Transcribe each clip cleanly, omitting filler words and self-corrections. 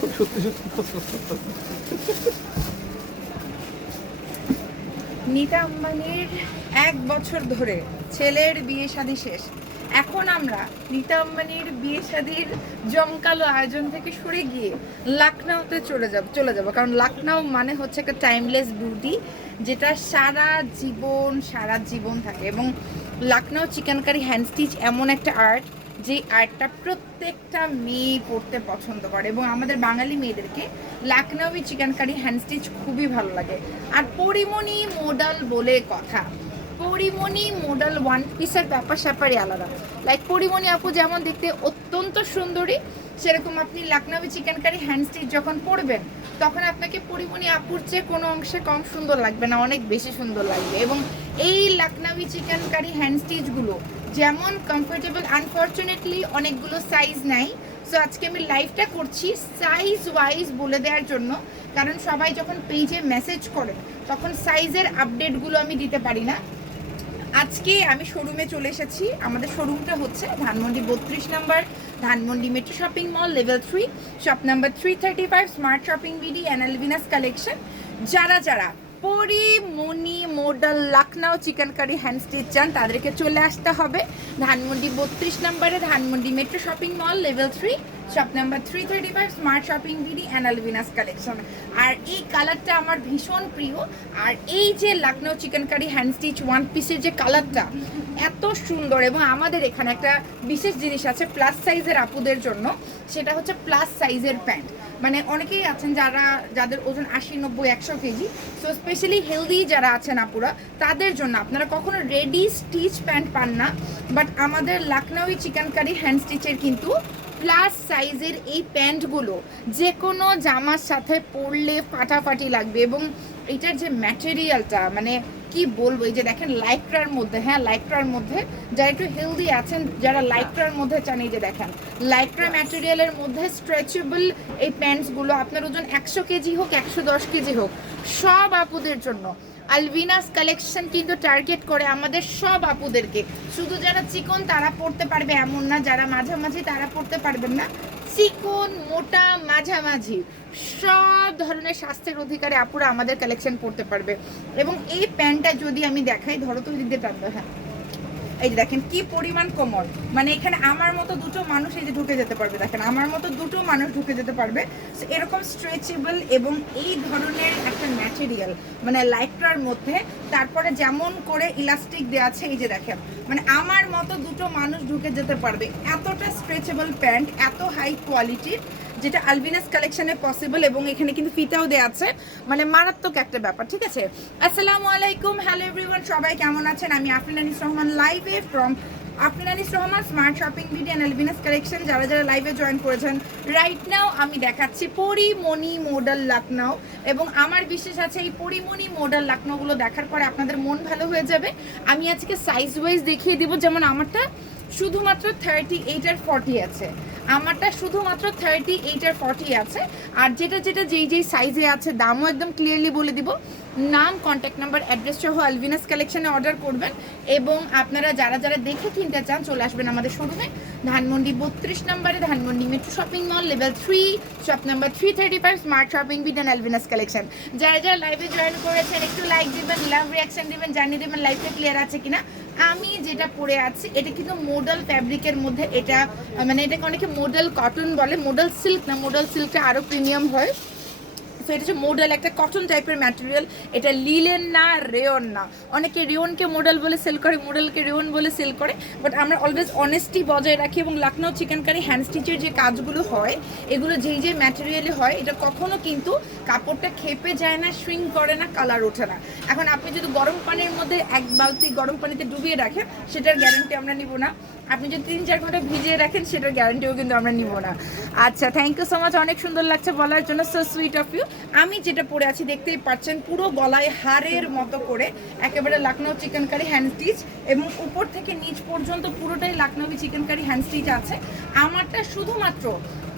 সত্যি সত্যি নীতা আম্বানির 1 বছর ধরে ছেলের বিয়ে শাদী শেষ। এখন আমরা নীতা আম্বানির বিয়ে শাদীর জমকালো আয়োজন থেকে সরে গিয়ে লখনউতে চলে যাব কারণ লখনউ মানে হচ্ছে একটা টাইমলেস বিউটি, যেটা সারা জীবন থাকে। এবং Lucknow chikankari hand stitch এমন একটা আর্ট, যে আর্টটা প্রত্যেকটা মেয়ে পড়তে পছন্দ করে এবং আমাদের বাঙালি মেয়েদেরকে লখনউই চিকেন কারি হ্যান্ড স্টিচ খুবই ভালো লাগে। আর পরিমণি মডেল বলে কথা, পরিমণি মডেল ওয়ান পিসের ব্যাপার স্যাপারই আলাদা। লাইক পরিমণি আপু যেমন দেখতে অত্যন্ত সুন্দরী, সেরকম আপনি লখনউই চিকেন কারি হ্যান্ড স্টিচ যখন পরবেন তখন আপনাকে পরিমণি আপুর চেয়ে কোনো অংশে কম সুন্দর লাগবে না, অনেক বেশি সুন্দর লাগবে। এবং এই লখনউই চিকেন কারি হ্যান্ড স্টিচগুলো যেমন কমফোর্টেবল, আনফর্চুনেটলি অনেকগুলো সাইজ নাই। সো আজকে আমি লাইভটা করছি সাইজ ওয়াইজ বলে দেওয়ার জন্য, কারণ সবাই যখন পেজে মেসেজ করে তখন সাইজের আপডেটগুলো আমি দিতে পারি না। আজকে আমি শোরুমে চলে এসেছি। আমাদের শোরুমটা হচ্ছে Dhanmondi 32 number, Dhanmondi metro shopping mall, level 3, shop number 335, smart shopping BD, অ্যানালভিনাস কালেকশন। যারা Porimoni model Lucknow chikankari hand stitch চান তাদেরকে চলে আসতে হবে ধানমন্ডি 32 নম্বরে, Dhanmondi metro shopping mall, level 3, shop number 335, smart shopping BD, অ্যানালভিনাস কালেকশন। আর এই কালারটা আমার ভীষণ প্রিয়। আর এই যে Lucknow chikankari hand stitch one পিসের যে কালারটা এত সুন্দর, এবং আমাদের এখানে একটা বিশেষ জিনিস আছে প্লাস সাইজের আপুদের জন্য, সেটা হচ্ছে প্লাস সাইজের প্যান্ট। মানে অনেকেই আছেন যাদের ওজন 80, 90, 100 কেজি। সো স্পেশালি হেলদি যারা আছেন আপুরা, তাদের জন্য আপনারা কখনো রেডি স্টিচ প্যান্ট পান না, বাট আমাদের লখনউই চিকেন কারি হ্যান্ড স্টিচের কিন্তু প্লাস সাইজের এই প্যান্টগুলো যে কোনো জামার সাথে পরলে ফাটাফাটি লাগবে। এবং এটার যে ম্যাটেরিয়ালটা, মানে কি বলবো, এই যে দেখেন লাইক্রার মধ্যে, হ্যাঁ লাইক্রার মধ্যে, যারা একটু হেলদি আছেন, যারা লাইক্রার মধ্যে চান, এই যে দেখেন লাইক্রা ম্যাটেরিয়ালের মধ্যে স্ট্রেচেবল এই প্যান্টসগুলো আপনার ওজন 100 কেজি হোক, 110 কেজি হোক, সব আপুদের জন্য আলভিনাস কালেকশন কিন্তু টার্গেট করে আমাদের সব আপুদেরকে। শুধু যারা চিকন তারা পড়তে পারবে এমন না, যারা মাঝামাঝি তারা পড়তে পারবেন না, চিকন মোটা মাঝামাঝি সব ধরনের স্বাস্থ্যের অধিকারে আপুরা আমাদের কালেকশন পড়তে পারবে। এবং এই প্যান্টটা যদি আমি দেখাই, ধরো তো দিতে টানবে, হ্যাঁ এই যে দেখেন কি পরিমাণ কোমল, মানে এখানে আমার মতো দুটো মানুষ এই যে ঢুকে যেতে পারবে, দেখেন আমার মতো দুটো মানুষ ঢুকে যেতে পারবে। এরকম স্ট্রেচেবল এবং এই ধরনের একটা ম্যাটেরিয়াল, মানে লাইক্রার মধ্যে, তারপরে যেমন করে ইলাস্টিক দেওয়া আছে, এই যে দেখেন মানে আমার মতো দুটো মানুষ ঢুকে যেতে পারবে, এতটা স্ট্রেচেবল প্যান্ট, এত হাই কোয়ালিটির, যেটা আলভিনাস কালেকশনে পসিবল। এবং এখানে কিন্তু ফিতাও দেওয়া আছে, মানে মারাত্মক একটা ব্যাপার। ঠিক আছে, আসসালামু আলাইকুম, হ্যালো এভরিওয়ান, সবাই কেমন আছেন? আমি আফরিন আনিস রহমান, লাইভে from Afrin Anis Rahman smart shopping BD and Alvinas collection. যারা লাইভে জয়েন করেছেন রাইট নাও, আমি দেখাচ্ছি পরিমণি মডেল লখনউ। এবং আমার বিশ্বাস আছে এই পরিমণি মডেল লখনউগুলো দেখার পরে আপনাদের মন ভালো হয়ে যাবে। আমি আজকে সাইজ ওয়াইজ দেখিয়ে দিব, যেমন আমারটা শুধুমাত্র 38 আর 40 আছে, আমারটা শুধুমাত্র 38 আর 40 আছে। আর যেটা যেই সাইজে আছে দামও একদম ক্লিয়ারলি বলে দিব, নাম, কন্ট্যাক্ট নাম্বার, অ্যাড্রেস সহ আলভিনাস কালেকশনে অর্ডার করবেন। এবং আপনারা যারা দেখে কিনতে চান চলে আসবেন আমাদের শোরুমে, ধানমন্ডি 32 নম্বরে, Dhanmondi metro shopping mall, level 3, shop number 335, smart shopping BD and Alvinas collection. যারা লাইভে জয়েন করেছেন একটু লাইক দিবেন, লাভ রিয়াকশন দিবেন, জানিয়ে দেবেন লাইভটা ক্লিয়ার আছে কিনা। আমি যেটা পরে আছি এটা কিন্তু মডেল ফ্যাব্রিকের মধ্যে, এটা মানে এটাকে অনেকে মডেল কটন বলে, মডেল সিল্ক না, মডেল সিল্কটা আরও প্রিমিয়াম হয়। সো এটা হচ্ছে মডেল, একটা কটন টাইপের ম্যাটেরিয়াল, এটা লিলেন না, রেয়ন না। অনেকে রেয়নকে মডেল বলে সেল করে, মডেলকে রেয়ন বলে সেল করে, বাট আমরা অলওয়েজ অনেস্টি বজায় রাখি। এবং লখনউ চিকেন কারি হ্যান্ড স্টিচের যে কাজগুলো হয়, এগুলো যেই ম্যাটেরিয়ালে হয়, এটা কখনো কিন্তু কাপড়টা খেপে যায় না, শ্রিঙ্ক করে না, কালার ওঠে না। এখন আপনি যদি গরম পানির মধ্যে 1 বালতি গরম পানিতে ডুবিয়ে রাখেন, সেটার গ্যারান্টি আমরা নিব না। আপনি যদি 3-4 ঘন্টা ভিজিয়ে রাখেন, সেটার গ্যারান্টিও কিন্তু আমরা নিব না। আচ্ছা, থ্যাংক ইউ সো মাচ, অনেক সুন্দর লাগছে বলার জন্য, সো সুইট অফ ইউ। আমি যেটা পরে আছি দেখতেই পাচ্ছেন, পুরো গলায় হারের মতো করে একেবারে Lucknow chikankari hand stitch, এবং উপর থেকে নিচ পর্যন্ত পুরোটাই লখনউই চিকেন কারি হ্যান্ড স্টিচ আছে। আমারটা শুধুমাত্র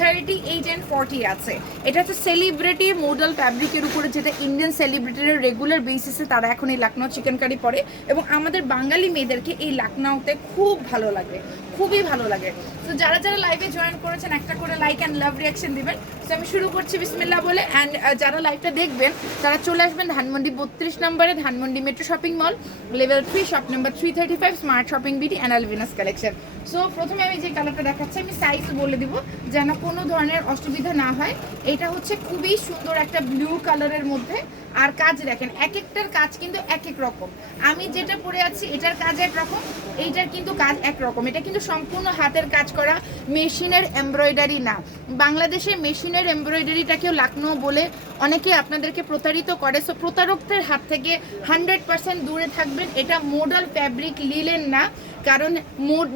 38 and 40 আছে। এটা হচ্ছে সেলিব্রিটি মডেল ফ্যাব্রিকের উপরে, যেটা ইন্ডিয়ান সেলিব্রিটির রেগুলার বেসিসে তারা এখন এই লখনউ চিকেন কারি পরে, এবং আমাদের বাঙালি মেয়েদেরকে এই লখনউতে খুব ভালো লাগে, খুবই ভালো লাগে। তো যারা যারা লাইভে জয়েন করেছেন একটা করে লাইক অ্যান্ড লাভ রিয়াকশন দিবেন। তো আমি শুরু করছি বিসমিল্লাহ বলে। অ্যান্ড যারা লাইভটা দেখবেন তারা চলে আসবেন ধানমন্ডি 32 নম্বরে, Dhanmondi metro shopping mall, level 3, shop number 335, smart shopping BD and Alvinas collection. So প্রথমে আমি যে কালারটা দেখাচ্ছি আমি সাইজ বলে দিব যেন কোনো ধরনের অসুবিধা না হয়। এটা হচ্ছে খুবই সুন্দর একটা ব্লু কালারের মধ্যে, আর কাজ দেখেন এক একটার কাজ কিন্তু এক এক রকম। আমি যেটা পরে আছি এটার কাজ একরকম, এইটার কিন্তু কাজ একরকম। এটা কিন্তু সম্পূর্ণ হাতের কাজ করা, মেশিনের এমব্রয়ডারি না। বাংলাদেশে মেশিনের এমব্রয়ডারিটাকেও লাকনো বলে অনেকে আপনাদেরকে প্রতারিত করে। সো প্রতারকদের হাত থেকে 100% দূরে থাকবেন। এটা মডাল ফ্যাব্রিক, লিলেন না, কারণ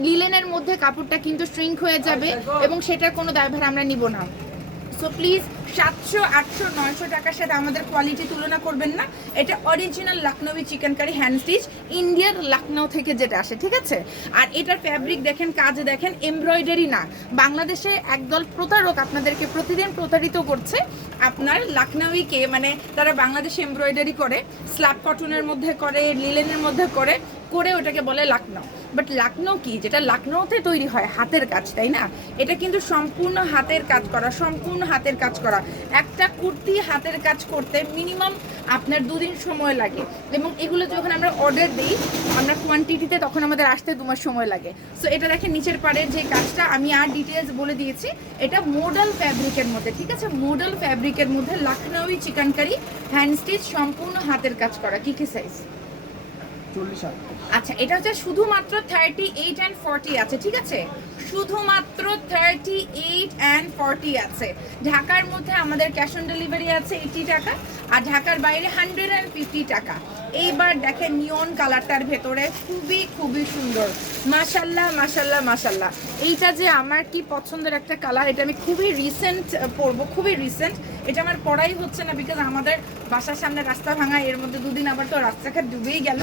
লিলেনের মধ্যে কাপড়টা কিন্তু শ্রিঙ্ক হয়ে যাবে এবং সেটার কোনো দায়ভার আমরা নিব না। সো প্লিজ 700, 800, 900 টাকার সাথে আমাদের কোয়ালিটি তুলনা করবেন না। এটা original Lucknowi chikankari hand stitch, ইন্ডিয়ার লখনৌ থেকে যেটা আসে, ঠিক আছে? আর এটার ফ্যাব্রিক দেখেন, কাজ দেখেন, এমব্রয়ডারি না। বাংলাদেশে একদল প্রতারক আপনাদেরকে প্রতিদিন প্রতারিত করছে আপনার লখনৌইকে, মানে তারা বাংলাদেশে এমব্রয়ডারি করে, স্ল্যাব কটনের মধ্যে করে, লিলেনের মধ্যে করে ওটাকে বলে লখনৌ। বাট লখনৌ কি, যেটা লখনৌতে তৈরি হয় হাতের কাজ, তাই না? এটা কিন্তু সম্পূর্ণ হাতের কাজ করা, সম্পূর্ণ হাতের কাজ করা। একটা কুর্তি হাতের কাজ করতে মিনিমাম আপনার 2 দিন সময় লাগে, এবং এগুলো যখন আমরা অর্ডার দিই আমরা কোয়ান্টিটিতে, তখন আমাদের আসতে 2 মাস সময় লাগে। সো এটা দেখেন নিচের পাড়ের যে কাজটা আমি আর ডিটেলস বলে দিয়েছি। এটা মডাল ফ্যাব্রিকের মধ্যে, ঠিক আছে? মডাল ফ্যাব্রিকের মধ্যে লখনৌই চিকেনকারি হ্যান্ড স্টিচ, সম্পূর্ণ হাতের কাজ করা। কি কি সাইজ? 40। আচ্ছা, এটা হচ্ছে শুধুমাত্র 38 and 40 আছে, ঠিক আছে? শুধুমাত্র 38 and 40 আছে। ঢাকার মধ্যে আমাদের ক্যাশ অন ডেলিভারি আছে 80 টাকা, আর ঢাকার বাইরে 150 টাকা। এইবার দেখেন নিয়ন কালারটার ভেতরে খুবই খুবই সুন্দর, মাশাল্লাহ মাশাল্লাহ মাশাল্লাহ। এইটা যে আমার কি পছন্দের একটা কালার, এটা আমি খুবই রিসেন্ট পরবো, খুবই রিসেন্ট। এটা আমার পড়াই হচ্ছে না, বিকজ আমাদের বাসার সামনে রাস্তা ভাঙা, এর মধ্যে 2 দিন আবার তো রাস্তাঘাট ডুবেই গেল,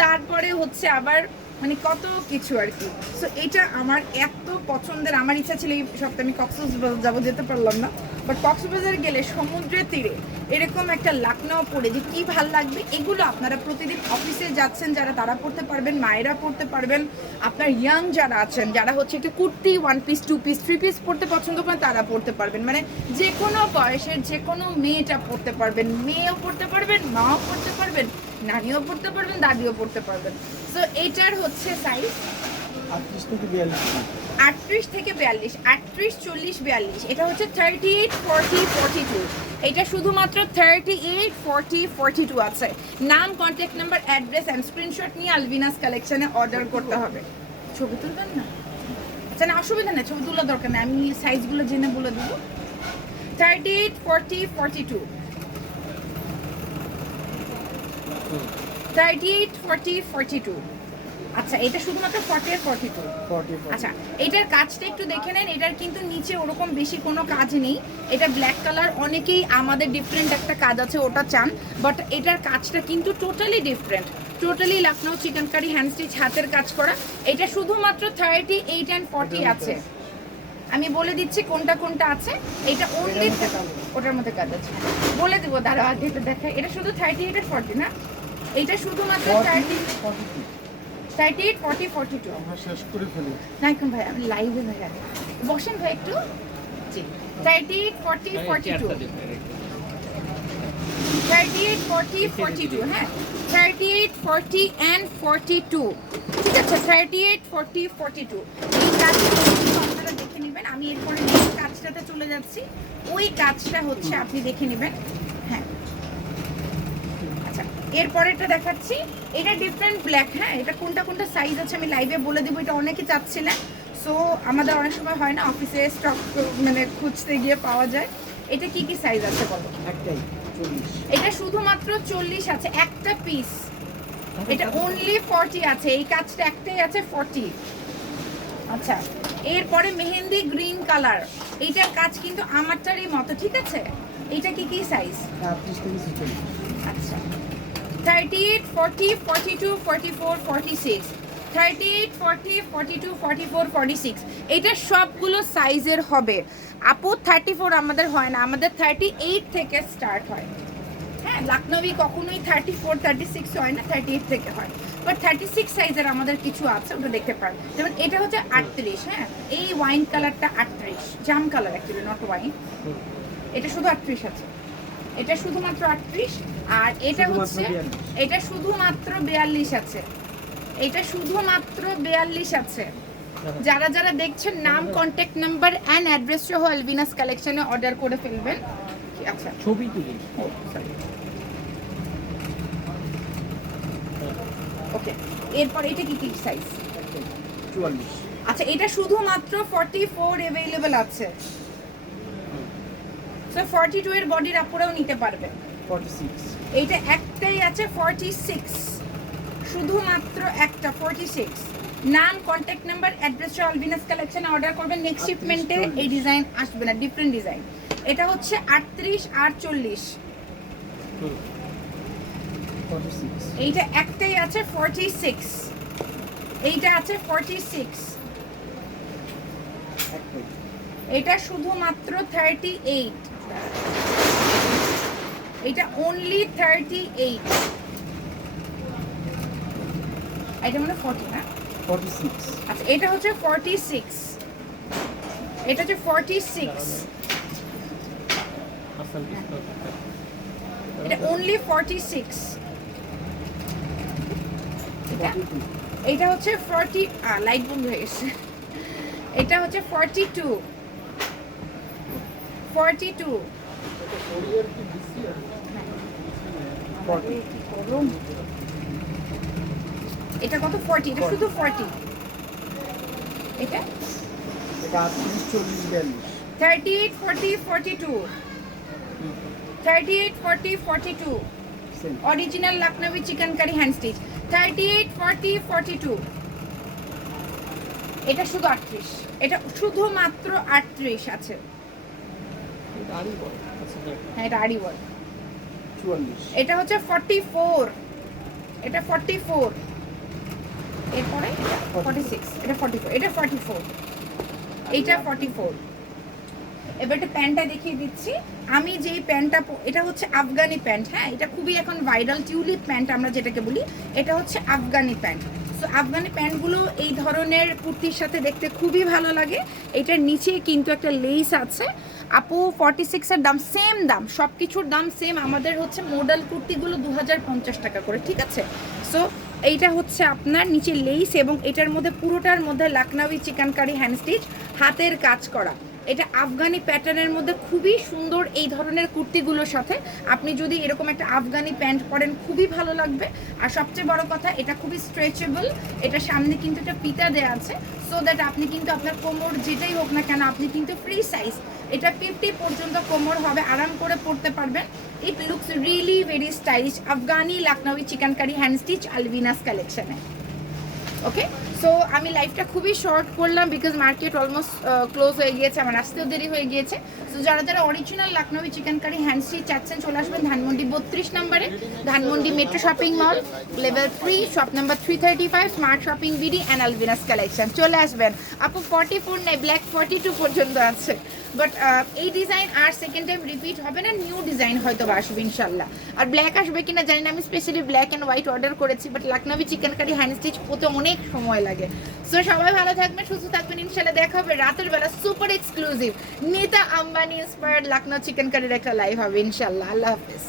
তারপরে হচ্ছে আবার মানে কত কিছু আর কি। সো এটা আমার এত পছন্দের, আমার ইচ্ছা ছিল এই সপ্তাহে আমি কক্সবাজার যাবো, যেতে পারলাম না। বাট কক্সবাজার গেলে সমুদ্রের তীরে এরকম একটা লখনৌ পরে যে কি ভাল লাগবে। এগুলো আপনারা প্রতিদিন অফিসে যাচ্ছেন যারা, তারা পড়তে পারবেন, মায়েরা পড়তে পারবেন, আপনার ইয়াং যারা আছেন, যারা হচ্ছে একটু কুর্তি 1 পিস 2 পিস 3 পিস পড়তে পছন্দ করেন, তারা পড়তে পারবেন। মানে যে কোনো বয়সের যে কোনো মেয়েটা পড়তে পারবেন, মেয়েও পড়তে পারবেন, মাও পড়তে পারবেন, নানিও পড়তে পারবেন, দাদিও পড়তে পারবেন। সো এটার হচ্ছে সাইজ 38 থেকে 42। 38 থেকে 42, 38, 40, 42। এটা হচ্ছে 38, 40, 42। এটা শুধুমাত্র 38, 40, 42 আছে। নাম, contact number, address and screenshot নিয়ে আলভিনাস কালেকশনে অর্ডার করতে হবে। ছবি তুলবেন না? আচ্ছা না, অসুবিধা নেই, ছবি তোলার দরকার নেই, আমি সাইজগুলো জেনে বলে দেবো। 38, 40, 42, 38, 40, 42। আচ্ছা, এটা শুধুমাত্র 40 আর 42। আচ্ছা, এটার কাজটা একটু দেখে নেন। এটার কিন্তু নিচে ওরকম বেশি কোনো কাজ নেই। এটা ব্ল্যাক কালার, অনেকেই আমাদের ডিফারেন্ট একটা কাজ আছে ওটা চান, বাট এটার কাজটা কিন্তু totally different, totally Lucknow chikankari hand stitch, হাতের কাজ করা। এটা শুধুমাত্র 38 and 40 আছে। আমি বলে দিচ্ছি কোনটা কোনটা আছে। এটা অনলি, ওটার মধ্যে কাজ আছে, বলে দিব, দাঁড়া আগে এটা দেখাই। এটা শুধু 38 আর 40 না, এটা শুধুমাত্র 38, 40, 42। আমরা শেষ করে ফেলি না কোন ভাই, আমি লাইভে ভাই, বসেন ভাই একটু। জি, 38, 40, 42, 38, 40, 42। হ্যাঁ, 38, 40 and 42, ঠিক আছে? 38, 40, 42। এই কাজটা আপনারা দেখে নেবেন। আমি এরপরে নেক্সট কাজটাতে চলে যাচ্ছি, ওই কাজটা হচ্ছে আপনি দেখে নেবেন। হ্যাঁ, আচ্ছা, এরপরেরটা দেখাচ্ছি। এটা ডিফারেন্ট ব্ল্যাক। হ্যাঁ, এটা কোনটা কোনটা সাইজ আছে আমি লাইভে বলে দেবো। এটা অনেকে চাচ্ছিলেন, সো আমাদের অনেক সময় হয় না অফিসে স্টক মানে খুঁজতে গিয়ে পাওয়া যায়। এটা কি কি সাইজ আছে বলো? একটাই 40। এটা শুধুমাত্র 40 আছে, একটা পিস। এটা অনলি 40 আছে, এই কাজটা একটাই আছে 40। আচ্ছা, এরপরে মেহেন্দি গ্রিন কালার, এইটার কাজ কিন্তু আমারটারই মতো, ঠিক আছে? এটা কি কি সাইজ? 38 থেকে 46। আচ্ছা, 38, 40, 42, 44, 46, 38, 40, 42, 44, 46। এটা সবগুলো সাইজের হবে আপু। 34 আমাদের হয় না, আমাদের 38 থেকে স্টার্ট হয়। হ্যাঁ, লখনৌই কখনোই 34, 36 হয় না, 38 থেকে হয়। বাট 36 সাইজের আমাদের কিছু আছে, ওটা দেখতে পারেন। যেমন এটা হচ্ছে 38, হ্যাঁ, এই ওয়াইন কালারটা 38, জাম কালার অ্যাকচুয়ালি, নট ওয়াইন। এটা শুধু 38 আছে, এটা শুধুমাত্র 38। আর এটা হচ্ছে, এটা শুধুমাত্র 42 আছে, এটা শুধুমাত্র 42 আছে। যারা যারা দেখছেন নাম, কন্ট্যাক্ট নাম্বার অ্যান্ড অ্যাড্রেস সহ আলভিনাস কালেকশনে অর্ডার করে ফেলবেন। আচ্ছা, ছবি তুলি। ওকে, এরপর এটা কি কি সাইজ? 44। আচ্ছা, এটা শুধুমাত্র 44 अवेलेबल আছে। সো 42 এর বডির আপুরাও নিতে পারবে। 46। এইটা একটাই আছে 46, শুধুমাত্র একটা 46। নাম, কন্ট্যাক্ট নাম্বার, অ্যাড্রেস সহ আলভিনাস কালেকশনে অর্ডার করবেন। নেক্সট শিপমেন্টে এই ডিজাইন আসবে না, ডিফারেন্ট ডিজাইন। এটা হচ্ছে 38 আর 40। 46। এইটা একটাই আছে 46, এইটা আছে 46। একটাই। এটা শুধুমাত্র 38, এটা অনলি 38। এটা মানে 40 না? 46। আচ্ছা, এটা হচ্ছে 46, এটা হচ্ছে 46, এটা অনলি 46। এটা 42। এটা হচ্ছে 40, লাইট বন্ধ হয়ে গেছে। এটা হচ্ছে 42, 42। 40। এটা কত? 40, এটা শুধু 40। এটা এটা 38, 40, 42। 38, 40, 42, 38, 40, 42। Same. Original Lucknowi chikankari hand stitch. 38, 40, 42। এটা শুধু 38, এটা শুধুমাত্র 38 আছে। হ্যাঁ, এটা আড়ি বল। 44। এটা হচ্ছে 44, এটা 44। এরপরে এটা 46, এটা 44, এটা 44, এইটা 44। এবার একটা প্যান্টটা দেখিয়ে দিচ্ছি। আমি যেই প্যান্টটা, এটা হচ্ছে আফগানি প্যান্ট, হ্যাঁ, এটা খুবই এখন ভাইরাল টিউলিপ প্যান্ট আমরা যেটাকে বলি, এটা হচ্ছে আফগানি প্যান্ট। সো আফগানি প্যান্টগুলো এই ধরনের কুর্তির সাথে দেখতে খুবই ভালো লাগে। এটার নিচে কিন্তু একটা লেস আছে। আপু 46 এর দাম সেম দাম, সব কিছুর দাম সেম। আমাদের হচ্ছে মডেল কুর্তিগুলো 2050 টাকা করে, ঠিক আছে? সো এইটা হচ্ছে আপনার নিচে লেস, এবং এটার মধ্যে পুরোটার মধ্যে লখনউই চিকেন কারি হ্যান্ড স্টিচ, হাতের কাজ করা। এটা আফগানি প্যাটার্নের মধ্যে খুবই সুন্দর। এই ধরনের কুর্তিগুলোর সাথে আপনি যদি এরকম একটা আফগানি প্যান্ট পরেন খুবই ভালো লাগবে। আর সবচেয়ে বড় কথা, এটা খুবই স্ট্রেচেবল। এটা সামনে কিন্তু একটা পিতা দেওয়া আছে, সো দ্যাট আপনি কিন্তু আপনার কোমর যেটাই হোক না কেন, আপনি কিন্তু ফ্রি সাইজ, এটা 50 পর্যন্ত কোমর হবে, আরাম করে পরতে পারবেন। It looks really very stylish. Afghani Lucknowi chikankari hand stitch Alvinas কালেকশনে। ওকে, সো আমি লাইফটা খুবই শর্ট করলাম বিকজ মার্কেট অলমোস্ট ক্লোজ হয়ে গিয়েছে, আমার আসতেও দেরি হয়ে গিয়েছে। সো যারা যারা original Lucknowi chikankari hand stitch চাচ্ছেন, চলে আসবেন ধানমন্ডি 32 নম্বরে, Dhanmondi metro shopping mall, level 3, shop number 335, smart shopping BD and Alvinas collection. চলে আসবেন। আপু 44 নেই, ব্ল্যাক 42 পর্যন্ত আছে। বাট এই ডিজাইন আর সেকেন্ড টাইম রিপিট হবে না, নিউ ডিজাইন হয়তো আসবে ইনশাল্লাহ। আর ব্ল্যাক আসবে কিনা জানি না, আমি specially black and white order করেছি, but Lucknowi chikankari hand stitch হতে অনেক সময় লাগে। সো সবাই ভালো থাকবেন, সুস্থ থাকবেন, ইনশাল্লাহ দেখা হবে রাতের বেলা super exclusive Nita Ambani inspired Lucknow চিকেন কারির একটা লাইভ হবে ইনশাল্লাহ। আল্লাহ হাফেজ।